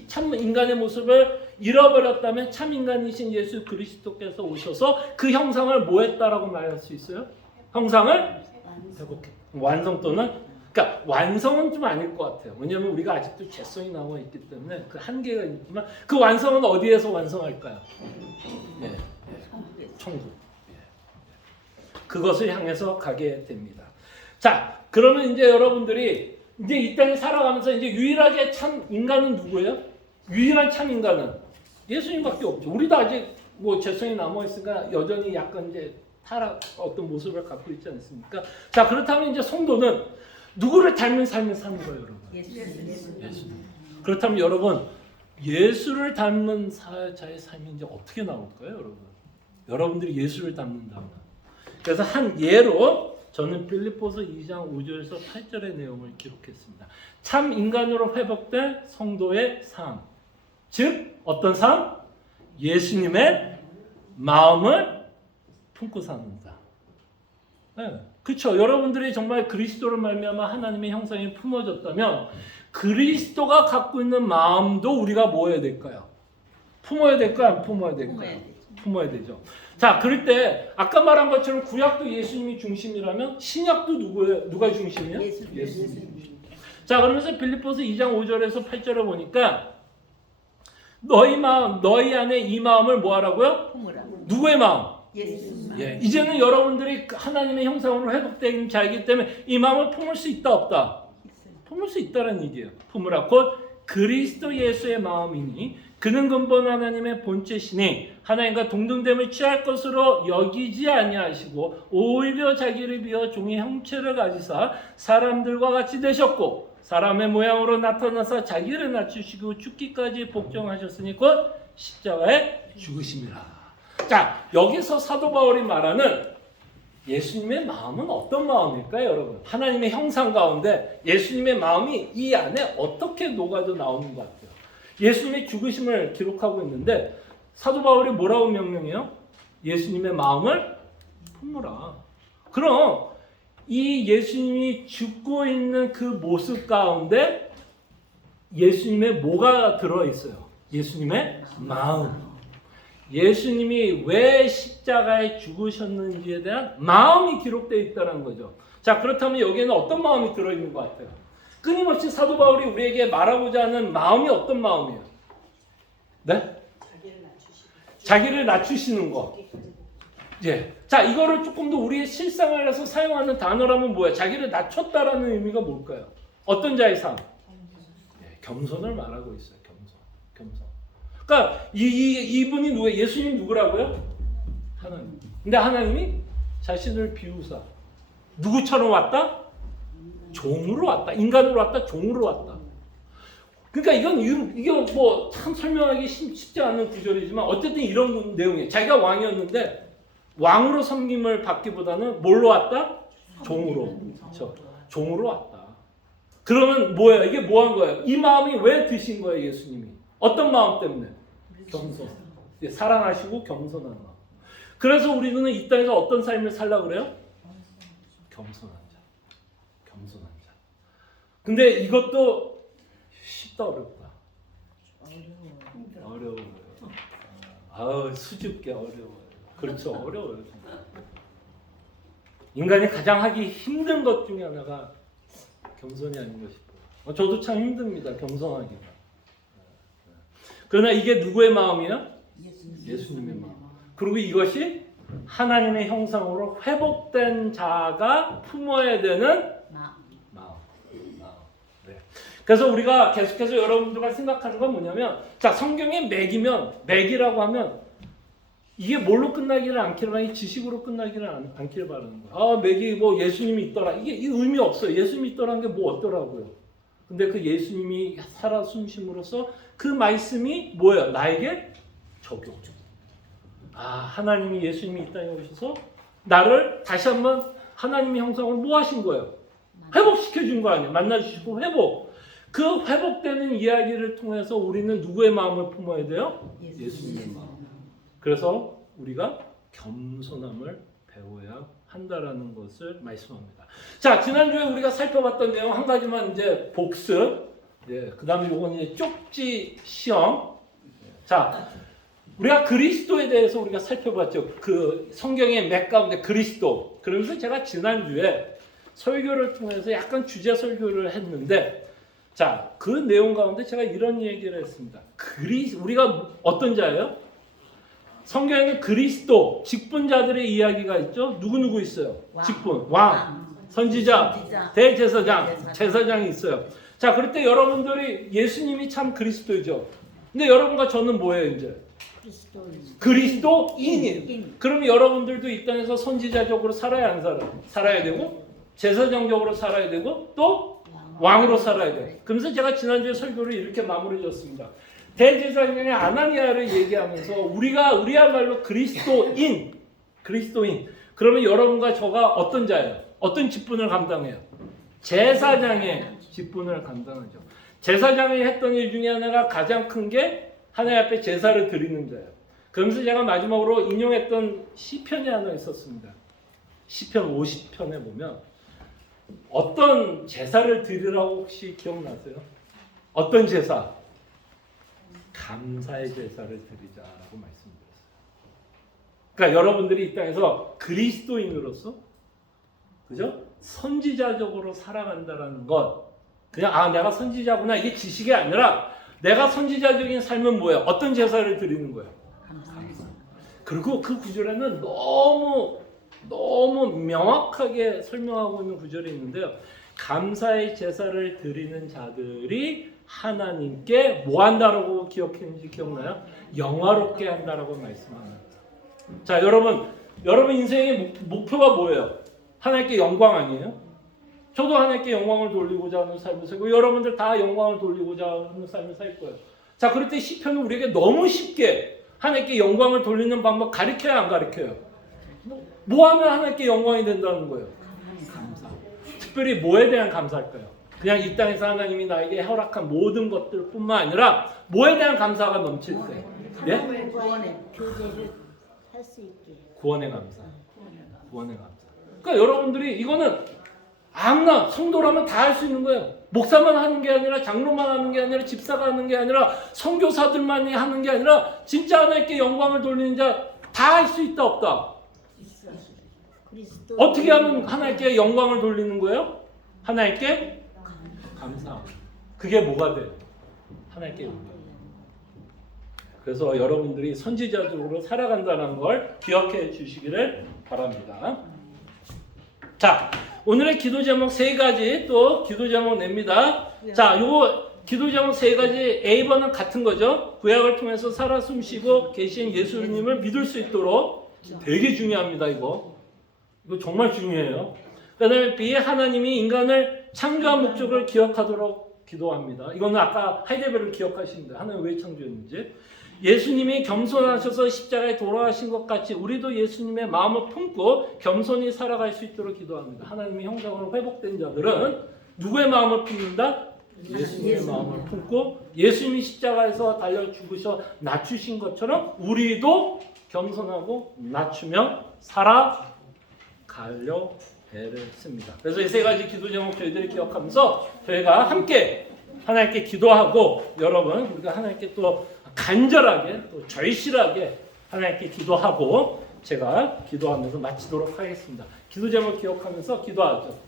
참 인간의 모습을 잃어버렸다면 참 인간이신 예수 그리스도께서 오셔서 그 형상을 뭐 했다라고 말할 수 있어요? 형상을 회복해. 완성 또는 그러니까 완성은 좀 아닐 것 같아요. 왜냐하면 우리가 아직도 죄성이 남아 있기 때문에 그 한계가 있지만 그 완성은 어디에서 완성할까요? 천국. 그것을 향해서 가게 됩니다. 자, 그러면 이제 여러분들이 이제 이 땅에 살아가면서 이제 유일하게 참 인간은 누구예요? 유일한 참 인간은 예수님밖에 없죠. 우리도 아직 뭐 죄성이 남아 있으니까 여전히 약간 이제 타락 어떤 모습을 갖고 있지 않습니까? 자, 그렇다면 이제 성도는 누구를 닮은 삶을 사는 거예요, 여러분? 예수. 그렇다면 여러분 예수를 닮은 자의 삶이 이제 어떻게 나올까요, 여러분? 여러분들이 예수를 닮는다면. 그래서 한 예로 저는 빌립보서 2장 5절에서 8절의 내용을 기록했습니다. 참 인간으로 회복된 성도의 삶. 즉 어떤 삶? 예수님의 마음을 품고 사는 자. 네. 그렇죠. 여러분들이 정말 그리스도를 말미암아 하나님의 형상이 품어졌다면 그리스도가 갖고 있는 마음도 우리가 뭐 해야 될까요? 품어야 될까요? 안 품어야 될까요? 품어야 되죠. 자, 그럴 때 아까 말한 것처럼 구약도 예수님이 중심이라면 신약도 누가 중심이에요? 예수님. 자, 그러면서 빌립보서 2장 5절에서 8절에 보니까 너희 안에 이 마음을 뭐 하라고요? 누구의 마음? 이제는 여러분들이 하나님의 형상으로 회복된 자이기 때문에 이 마음을 품을 수 있다 없다? 품을 수 있다는 얘기예요. 품으라 곧 그리스도 예수의 마음이니 그는 근본 하나님의 본체시니 하나님과 동등됨을 취할 것으로 여기지 아니하시고 오히려 자기를 비워 종의 형체를 가지사 사람들과 같이 되셨고 사람의 모양으로 나타나서 자기를 낮추시고 죽기까지 복종하셨으니 곧 십자가에 죽으심이라. 자, 여기서 사도 바울이 말하는 예수님의 마음은 어떤 마음일까요, 여러분? 하나님의 형상 가운데 예수님의 마음이 이 안에 어떻게 녹아져 나오는 것 같아요? 예수님의 죽으심을 기록하고 있는데 사도 바울이 뭐라고 명령해요? 예수님의 마음을 품으라. 그럼 이 예수님이 죽고 있는 그 모습 가운데 예수님의 뭐가 들어있어요? 예수님의 마음. 예수님이 왜 십자가에 죽으셨는지에 대한 마음이 기록되어 있다는 거죠. 자, 그렇다면 여기에는 어떤 마음이 들어있는 것 같아요? 끊임없이 사도 바울이 우리에게 말하고자 하는 마음이 어떤 마음이에요? 네? 자기를 낮추시는 거. 예. 자, 이거를 조금 더 우리의 실생활에서 사용하는 단어라면 뭐예요? 자기를 낮췄다라는 의미가 뭘까요? 어떤 자의 삶? 예, 겸손을 말하고 있어요. 겸손. 그러니까 이분이 누구예요? 예수님이 누구라고요? 하나님. 근데 하나님이 자신을 비우사 누구처럼 왔다? 종으로 왔다. 인간으로 왔다. 종으로 왔다. 그러니까 이건 뭐 참 설명하기 쉽지 않은 구절이지만 어쨌든 이런 내용이에요. 자기가 왕이었는데 왕으로 섬김을 받기보다는 뭘로 왔다? 종으로. 그렇죠? 종으로 왔다. 그러면 뭐예요? 이게 뭐 한 거예요? 이 마음이 왜 드신 거예요, 예수님이? 어떤 마음 때문에? 겸손. 사랑하시고 겸손한 마음. 그래서 우리는 이 땅에서 어떤 삶을 살려고 그래요? 겸손한 자. 겸손한 자. 근데 이것도 쉽다 어렵다. 어려워요. 아우, 수줍게 어려워요. 그렇죠. 어려워요. 정말. 인간이 가장 하기 힘든 것 중에 하나가 겸손이 아닌가 싶어요. 저도 참 힘듭니다. 겸손하기가. 그러나 이게 누구의 마음이에요? 예수님의 마음. 그리고 이것이 하나님의 형상으로 회복된 자가 품어야 되는 마음. 네. 그래서 우리가 계속해서 여러분들과 생각하는 건 뭐냐면, 자, 성경에 맥이라고 하면 이게 뭘로 끝나기를 않기를 바라는, 지식으로 끝나기를 않기를 바라는 거예요. 아, 맥이 뭐 예수님이 있더라. 이게 의미 없어요. 예수님이 있더라는 게 뭐 어떠라고요. 근데 그 예수님이 살아 숨심으로써 그 말씀이 뭐예요? 나에게 적용. 아, 하나님이 예수님이 이 땅에 오셔서 나를 다시 한번 하나님의 형상으로 뭐 하신 거예요? 회복시켜 준 거 아니에요? 만나주시고 회복. 그 회복되는 이야기를 통해서 우리는 누구의 마음을 품어야 돼요? 예수님의 마음. 그래서 우리가 겸손함을 배워야 한다라는 것을 말씀합니다. 자, 지난주에 우리가 살펴봤던 내용 한 가지만 이제 복습. 네, 그 다음에 요건 이제 쪽지 시험. 자, 우리가 그리스도에 대해서 우리가 살펴봤죠. 그 성경의 맥 가운데 그리스도. 그러면서 제가 지난주에 설교를 통해서 약간 주제 설교를 했는데, 자, 그 내용 가운데 제가 이런 얘기를 했습니다. 우리가 어떤 자예요? 성경에는 그리스도, 직분자들의 이야기가 있죠. 누구 있어요? 직분, 왕, 선지자, 대제사장, 제사장이 있어요. 자, 그럴 때 여러분들이 예수님이 참 그리스도이죠. 근데 여러분과 저는 뭐예요, 이제? 그리스도인이에요. 그럼 여러분들도 이 땅에서 선지자적으로 살아야 안 살아요? 살아야 되고, 제사장적으로 살아야 되고, 또 왕으로 살아야 돼요. 그러면서 제가 지난주에 설교를 이렇게 마무리 졌습니다. 대제사장의 아나니아를 얘기하면서 우리야말로 그리스도인. 그러면 여러분과 저가 어떤 자예요? 어떤 직분을 감당해요? 제사장의 직분을 감당하죠. 제사장이 했던 일 중에 하나가 가장 큰 게 하나님 앞에 제사를 드리는 자예요. 그러면서 제가 마지막으로 인용했던 시편이 하나 있었습니다. 시편 50편에 보면 어떤 제사를 드리라고 혹시 기억나세요? 어떤 제사? 감사의 제사를 드리자라고 말씀드렸어요. 그러니까 여러분들이 이 땅에서 그리스도인으로서, 그죠? 선지자적으로 살아간다라는 것, 그냥 내가 선지자구나 이게 지식이 아니라 내가 선지자적인 삶은 뭐예요? 어떤 제사를 드리는 거예요? 감사. 그리고 그 구절에는 너무 명확하게 설명하고 있는 구절이 있는데요. 감사의 제사를 드리는 자들이 하나님께 뭐 한다라고 기억했는지 기억나요? 영화롭게 한다라고 말씀합니다. 자, 여러분 인생의 목표가 뭐예요? 하나님께 영광 아니에요? 저도 하나님께 영광을 돌리고자 하는 삶을 살고 여러분들 다 영광을 돌리고자 하는 삶을 살 거예요. 자, 그럴 때 시편은 우리에게 너무 쉽게 하나님께 영광을 돌리는 방법 가르쳐야 안 가르쳐요? 뭐 하면 하나님께 영광이 된다는 거예요? 감사. 특별히 뭐에 대한 감사일까요? 그냥 이 땅에서 하나님이 나에게 허락한 모든 것들 뿐만 아니라 뭐에 대한 감사가 넘칠 때? 예? 구원의 교제를 할 수 있게. 구원의 감사. 구원의 감사. 그러니까 여러분들이 이거는 아무나 성도라면 다 할 수 있는 거예요. 목사만 하는 게 아니라 장로만 하는 게 아니라 집사가 하는 게 아니라 선교사들만이 하는 게 아니라 진짜 하나님께 영광을 돌리는 자 다 할 수 있다 없다? 있어. 어떻게 하면 하나님께 영광을 돌리는 거예요? 하나님께 감사. 그게 뭐가 돼요? 하나님께 영광. 그래서 여러분들이 선지자적으로 살아간다는 걸 기억해 주시기를 바랍니다. 자, 오늘의 기도 제목 3가지 또 기도 제목 냅니다. 자, 요거 기도 제목 3가지 A번은 같은 거죠. 구약을 통해서 살아 숨쉬고 계신 예수님을 믿을 수 있도록 되게 중요합니다. 이거 정말 중요해요. 그 다음에 B, 하나님이 인간을 창조한 목적을 기억하도록 기도합니다. 이거는 아까 하이데베를 기억하십니다. 하나님 왜 창조했는지. 예수님이 겸손하셔서 십자가에 돌아가신 것 같이 우리도 예수님의 마음을 품고 겸손히 살아갈 수 있도록 기도합니다. 하나님의 형상으로 회복된 자들은 누구의 마음을 품는다? 예수님의 마음을 품고 예수님이 십자가에서 달려 죽으셔 낮추신 것처럼 우리도 겸손하고 낮추며 살아가려 애를 씁니다. 그래서 이 세 가지 기도 제목 저희들이 기억하면서 저희가 함께 하나님께 기도하고 여러분 우리가 하나님께 또 간절하게 또 절실하게 하나님께 기도하고 제가 기도하면서 마치도록 하겠습니다. 기도 제목 기억하면서 기도하죠.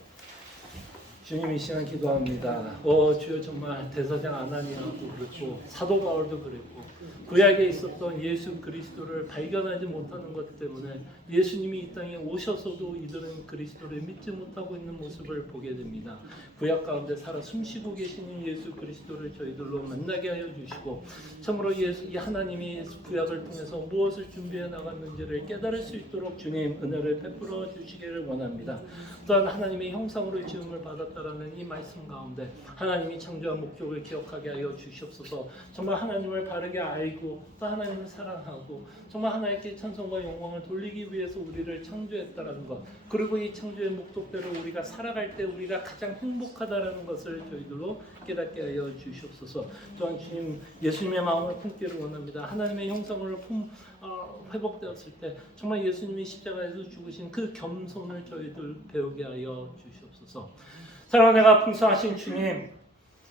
주님 이 시간 기도합니다. 주여 정말 대사장 아나니아도 그렇고 사도 바울도 그랬고 구약에 있었던 예수 그리스도를 발견하지 못하는 것 때문에 예수님이 이 땅에 오셔서도 이들은 그리스도를 믿지 못하고 있는 모습을 보게 됩니다. 구약 가운데 살아 숨쉬고 계시는 예수 그리스도를 저희들로 만나게 하여 주시고 참으로 이 하나님이 구약을 통해서 무엇을 준비해 나갔는지를 깨달을 수 있도록 주님 은혜를 베풀어 주시기를 원합니다. 또한 하나님의 형상으로 지음을 받았다라는 이 말씀 가운데 하나님이 창조한 목적을 기억하게 하여 주시옵소서. 정말 하나님을 바르게 알고 또 하나님을 사랑하고 정말 하나님께 찬송과 영광을 돌리기 위해서 우리를 창조했다라는 것, 그리고 이 창조의 목적대로 우리가 살아갈 때 우리가 가장 행복하다라는 것을 저희들로 깨닫게 하여 주시옵소서. 또한 주님 예수님의 마음을 품기를 원합니다. 하나님의 형상으로 회복되었을 때 정말 예수님이 십자가에서 죽으신 그 겸손을 저희들 배우게 하여 주시옵소서. 사랑하는 내가 풍성하신 주님,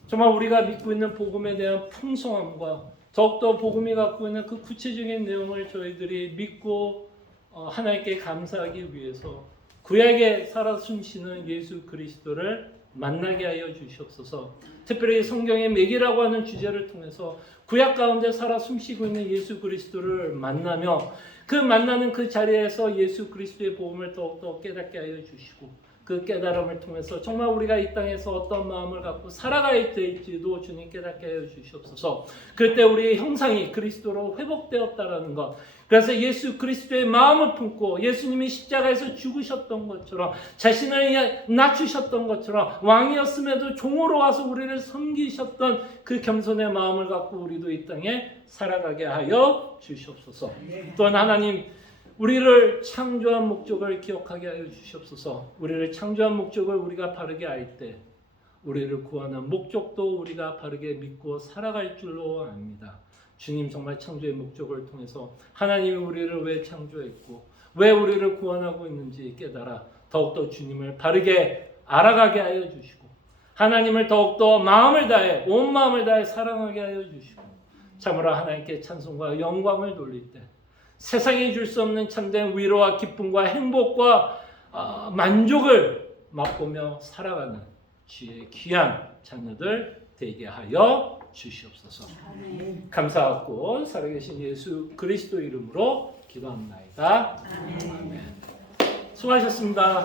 정말 우리가 믿고 있는 복음에 대한 풍성함과 더욱더 복음이 갖고 있는 그 구체적인 내용을 저희들이 믿고 하나님께 감사하기 위해서 구약에 살아 숨쉬는 예수 그리스도를 만나게 하여 주시옵소서. 특별히 성경의 맥이라고 하는 주제를 통해서 구약 가운데 살아 숨쉬고 있는 예수 그리스도를 만나며 그 만나는 그 자리에서 예수 그리스도의 복음을 더욱더 깨닫게 하여 주시고 그 깨달음을 통해서 정말 우리가 이 땅에서 어떤 마음을 갖고 살아가야 될지도 주님 깨닫게 하여 주시옵소서. 그때 우리의 형상이 그리스도로 회복되었다라는 것, 그래서 예수 그리스도의 마음을 품고 예수님이 십자가에서 죽으셨던 것처럼 자신을 낮추셨던 것처럼 왕이었음에도 종으로 와서 우리를 섬기셨던 그 겸손의 마음을 갖고 우리도 이 땅에 살아가게 하여 주시옵소서. 또한 하나님 우리를 창조한 목적을 기억하게 하여 주시옵소서. 우리를 창조한 목적을 우리가 바르게 알 때 우리를 구하는 목적도 우리가 바르게 믿고 살아갈 줄로 압니다. 주님 정말 창조의 목적을 통해서 하나님이 우리를 왜 창조했고 왜 우리를 구원하고 있는지 깨달아 더욱더 주님을 바르게 알아가게 하여 주시고 하나님을 더욱더 마음을 다해 온 마음을 다해 사랑하게 하여 주시고 참으로 하나님께 찬송과 영광을 돌릴 때 세상이 줄 수 없는 참된 위로와 기쁨과 행복과 만족을 맛보며 살아가는 주의 귀한 자녀들 되게 하여 주시옵소서. 감사하고 살아계신 예수 그리스도 이름으로 기도합니다. 아멘. 수고하셨습니다.